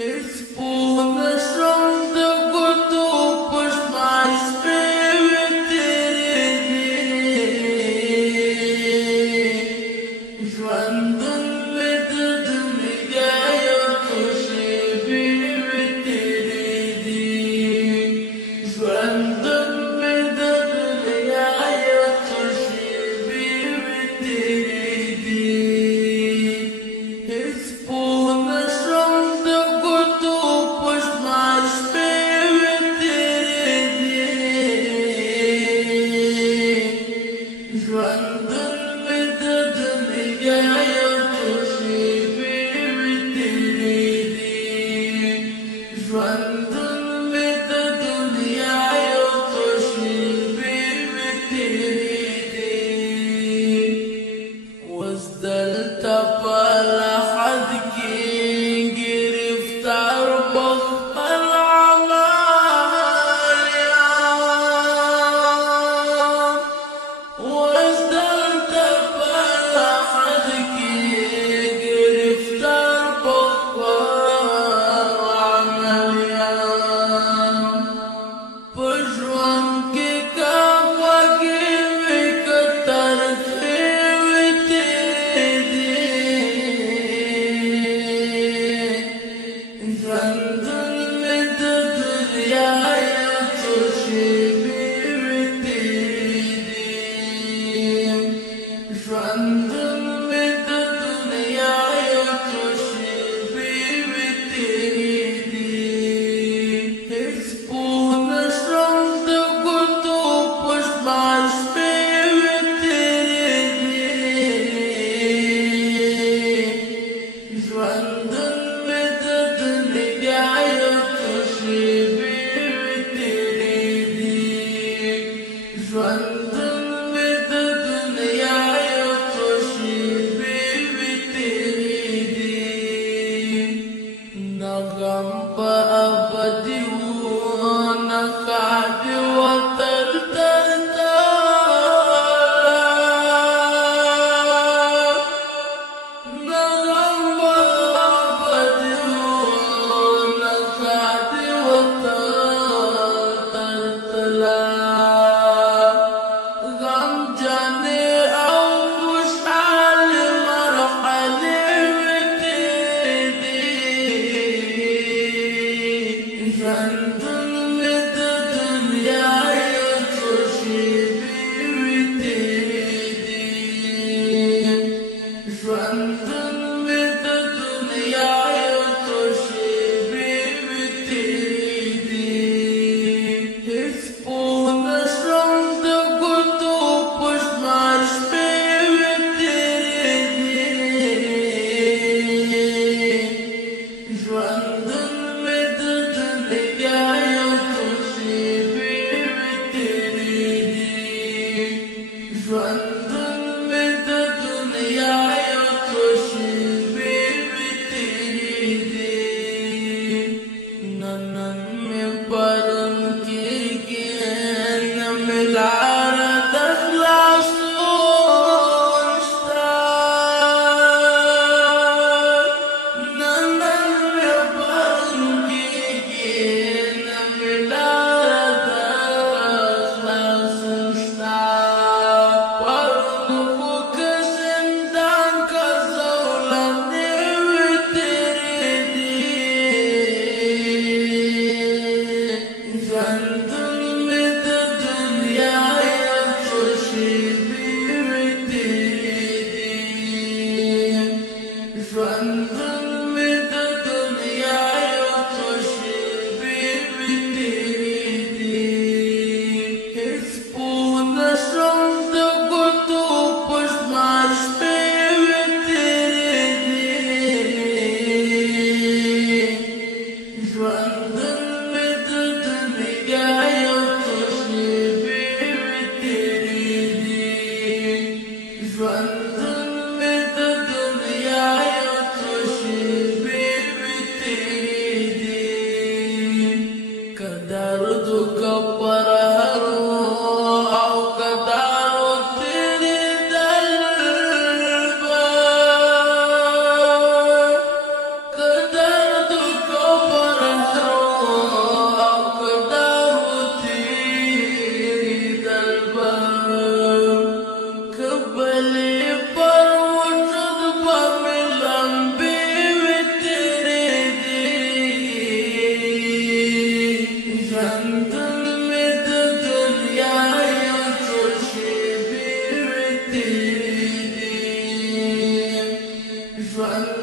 It's fullness from the good to push my spirit in me. Random with the dunya, to spirit in me. Random with the dunya, to spirit in me. It's fullness from the good to push my spirit in me. Random with the dunya, to spirit in me. Random with the dunya, to spirit in me. وازدلت فلا حد قرفت أربخ العمالية وازدلت فلا حد قرفت أربخ العمالية بجوان كي كافا كيمي كترت It's fullness from the good to push my spirit in me. Random with the dunya, to spirit in me. Random with the dunya, to spirit in me. Nagampa abadi nakadi wataltalta Nagamba abadi nakadi wataltalta غم جاني أو مشعل مرحلة وتدي رندن with the dunya, to spirit in me. Random with the dunya, to spirit in me. It's fullness from the good to push my spirit in me. Random with the dunya, ژوند